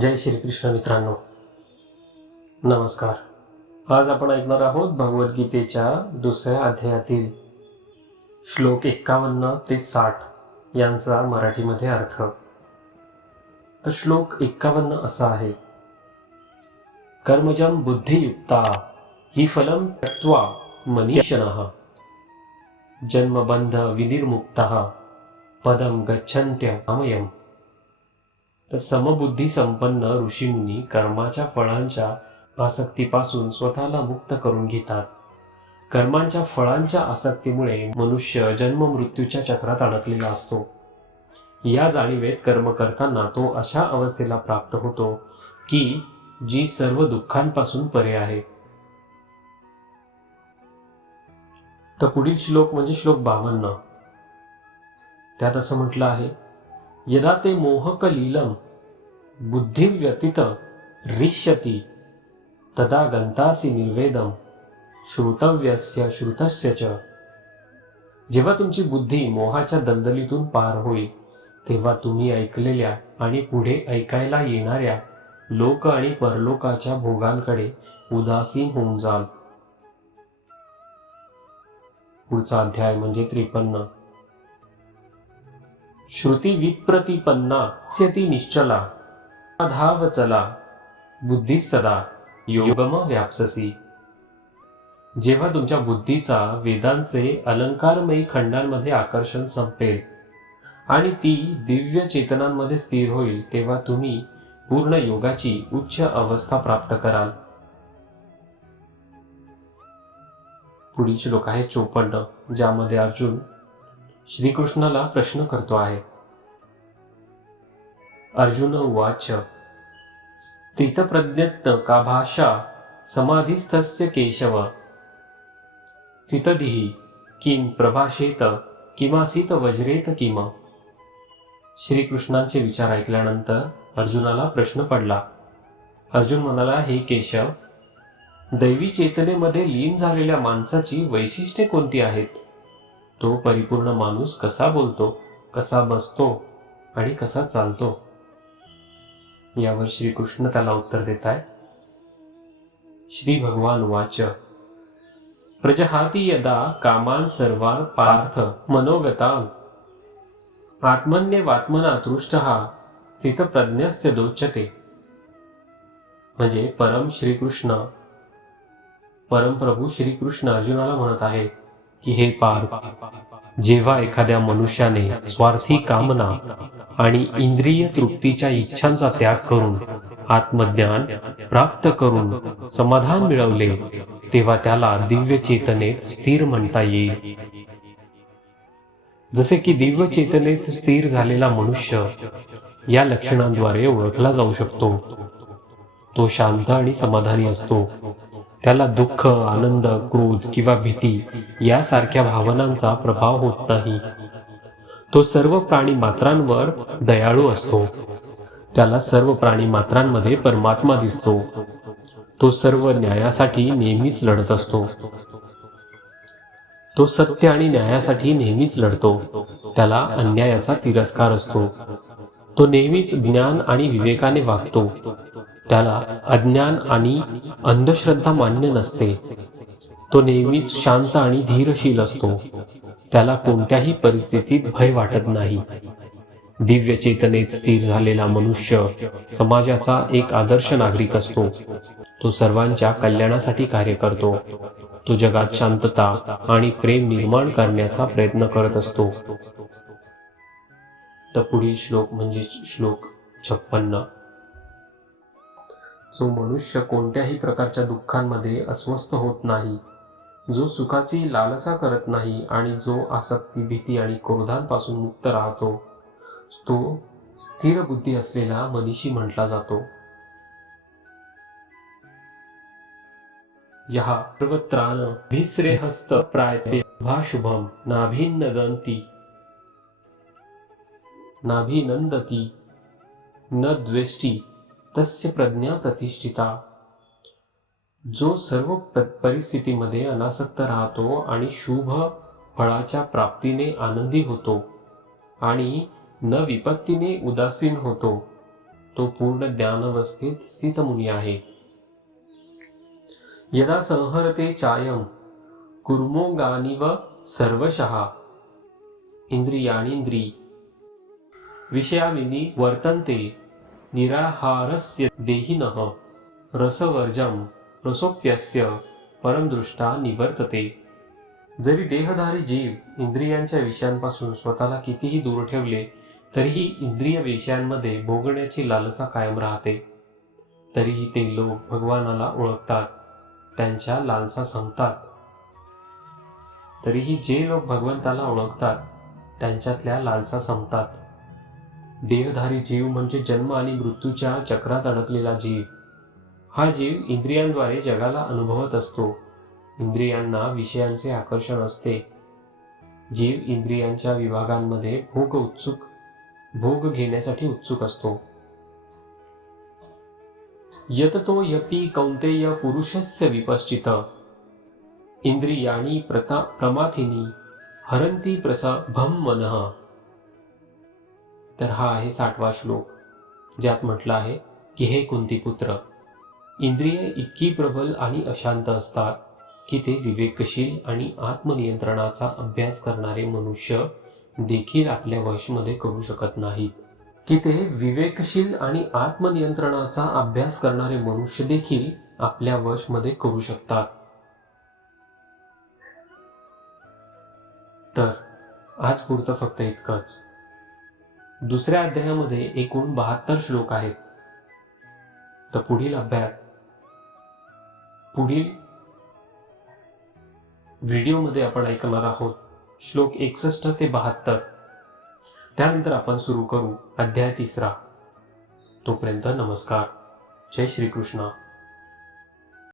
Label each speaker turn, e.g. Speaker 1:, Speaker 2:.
Speaker 1: जय श्रीकृष्ण मित्रांनो. नमस्कार. आज आपण ऐकणार आहोत भगवद्गीतेच्या दुसऱ्या अध्यायातील श्लोक एक्कावन्न ते साठ यांचा मराठीमध्ये अर्थ. तर श्लोक एक्कावन्न असा आहे. कर्मजम बुद्धियुक्ता ही फलम तत्वा मनीषण जन्मबंध विनिर्मुक्त पदम गच्छन्त्य अमयम तर समबुद्धी संपन्न ऋषींनी कर्माच्या फळांच्या आसक्तीपासून स्वतःला मुक्त करून घेतात. कर्मांच्या फळांच्या आसक्तीमुळे मनुष्य जन्म मृत्यूच्या चक्रात अडकलेला असतो. या जाणीवेत कर्म करताना तो अशा अवस्थेला प्राप्त होतो की जी सर्व दुःखांपासून परे आहे. तर पुढील श्लोक म्हणजे श्लोक बावन्न. त्यात असं म्हटलं आहे यदा ते मोहकलीलं बुद्धिव्यतीत रिष्यति तदा गंतासी निर्वेदम श्रुतव्यस्य श्रुतस्य च। जेव्हा तुमची बुद्धी मोहाच्या दलदलीतून पार होईल तेव्हा तुम्ही ऐकलेल्या आणि पुढे ऐकायला येणाऱ्या लोक आणि परलोकाच्या भोगांकडे उदासीन होऊन जाल। पुढचा अध्याय म्हणजे त्रेपन्न। श्रुती विप्रतिपन्ना स्यती निश्चला धाव चला बुद्धी सदा योगम व्यापससी. जेव्हा तुमच्या बुद्धीचा वेदांचे अलंकारमयी खंडांमध्ये आकर्षण संपेल आणि ती दिव्य चेतनांमध्ये स्थिर होईल तेव्हा तुम्ही पूर्ण योगाची उच्च अवस्था प्राप्त कराल. पुढील श्लोक आहे चोपन्न ज्यामध्ये अर्जुन श्रीकृष्णाला प्रश्न करतो आहे. अर्जुन उवाच स्थितप्रज्ञत्त का भाषा समाधिस्थस्य केशव। स्थितधिः किं प्रभाषेत किमासीत वज्रेत किम? श्रीकृष्णांचे विचार ऐकल्यानंतर अर्जुनाला प्रश्न पडला. अर्जुन म्हणाला हे केशव दैवी चेतनेमध्ये लीन झालेल्या माणसाची वैशिष्ट्ये कोणती आहेत? तो परिपूर्ण माणूस कसा बोलतो कसा बसतो आणि कसा चालतो? यावर श्रीकृष्ण त्याला उत्तर देत आहे श्री भगवान वाच. प्रजहाती यदा कामान सर्वान पार्थ मनोगता आत्मन्यवात्मना तृष्ट हा प्रज्ञस्त्य दोचते म्हणजे परम श्रीकृष्ण परमप्रभू श्रीकृष्ण अर्जुनाला म्हणत आहे की हे पार जेव्हा एखाद्या मनुष्याने स्वार्थी कामना आणि इंद्रिय तृप्तीच्या इच्छांचा त्याग करून आत्मज्ञान प्राप्त करून समाधान मिळवले तेव्हा त्याला दिव्य चेतनेत स्थिर म्हणता येईल. जसे की दिव्य चेतनेत स्थिर झालेला मनुष्य या लक्षणांद्वारे ओळखला जाऊ शकतो. तो शांत आणि समाधानी असतो. त्याला दुःख आनंद क्रोध किंवा भीती यासारख्या भावनांचा प्रभाव होत नाही. तो सर्व प्राणी मात्रांवर दयाळू असतो. त्याला सर्व प्राणी मात्रांमध्ये परमात्मा दिसतो. तो सर्व न्यायासाठी नेहमीच लढत असतो. तो सत्य आणि न्यायासाठी नेहमीच लढतो. त्याला अन्यायाचा तिरस्कार असतो. तो नेहमीच ज्ञान आणि विवेकाने वागतो. त्याला अज्ञान आणि अंधश्रद्धा मान्य नसते. तो नेहमीच शांत आणि धीरशील असतो. त्याला कोणत्याही परिस्थितीत भय वाटत नाही. दिव्य चेतनेत स्थिर झालेला मनुष्य समाजाचा एक आदर्श नागरिक असतो. तो सर्वांच्या कल्याणासाठी कार्य करतो. तो जगात शांतता आणि प्रेम निर्माण करण्याचा प्रयत्न करत असतो. तर पुढील श्लोक म्हणजे श्लोक छप्पन्न. जो मनुष्य कोणत्याही प्रकारच्या दुःखांमध्ये अस्वस्थ होत नाही जो सुखाची लालसा करत नाही आणि जो आसक्ती भीती आणि क्रोधांपासून मुक्त राहतो तो स्थिर बुद्धी असलेला मनीषी म्हटला जातो. यहा सर्वत्रान भिश्रेहस्त प्रायते शुभम नाभिन्नदंती नाभिनंदती न द्वेष्टी। तस्य प्रज्ञा प्रतिष्ठिता। जो सर्व परिस्थितीमध्ये अनासक्त राहतो आणि शुभ फळाच्या प्राप्तीने आनंदी होतो आणि न विपत्तीने उदासीन होतो तो पूर्ण ज्ञानावस्थेत स्थित मुनी आहे। यदा संहरते चायम कुर्मोगानिव सर्वशः। इंद्रियाणींद्री विषयाविनी वर्तन्ते। निराहारस्य देहिनः। रसवर्जम रसोप्यस्य परमदृष्टा निवर्तते। जरी देहधारी जीव इंद्रियांच्या विषयांपासून स्वतःला कितीही दूर ठेवले तरीही इंद्रिय विषयांमध्ये भोगण्याची लालसा कायम राहते. तरीही ते लोक भगवानाला ओळखतात त्यांच्या लालसा संपतात तरीही जे लोक भगवंताला ओळखतात त्यांच्यातल्या लालसा संपतात देहधारी जीव म्हणजे जन्म आणि मृत्यूच्या चक्रात अडकलेला जीव. हा जीव इंद्रियांद्वारे जगाला अनुभवत असतो. इंद्रियांना विषयांचे आकर्षण असते. जीव इंद्रियांच्या विभागांमध्ये भोग उत्सुक भोग घेण्यासाठी उत्सुक असतो. यततो यपि कौंतेय पुरुषस्य विपश्चित। इंद्रियाणी प्रता प्रमाथिनी हरंती प्रसा भम मनः। तर हा आहे साठवा श्लोक ज्यात म्हटलं आहे की हे कुंतीपुत्र इंद्रिय इतकी प्रबल आणि अशांत असतात की ते विवेकशील आणि आत्मनियंत्रणाचा अभ्यास करणारे मनुष्य देखील आपल्या वशमध्ये करू शकत नाहीत. की ते विवेकशील आणि आत्मनियंत्रणाचा अभ्यास करणारे मनुष्य देखील आपल्या वशमध्ये करू शकतात. तर आज पुरतं फक्त इतकंच. दुसऱ्या अध्यायामध्ये एकूण बहात्तर श्लोक आहेत. तर पुढील अभ्यास. पुढील व्हिडिओमध्ये आपण ऐकणार आहोत श्लोक एकसष्ट ते बहात्तर. त्यानंतर आपण सुरू करू अध्याय तिसरा. तोपर्यंत नमस्कार. जय श्रीकृष्ण.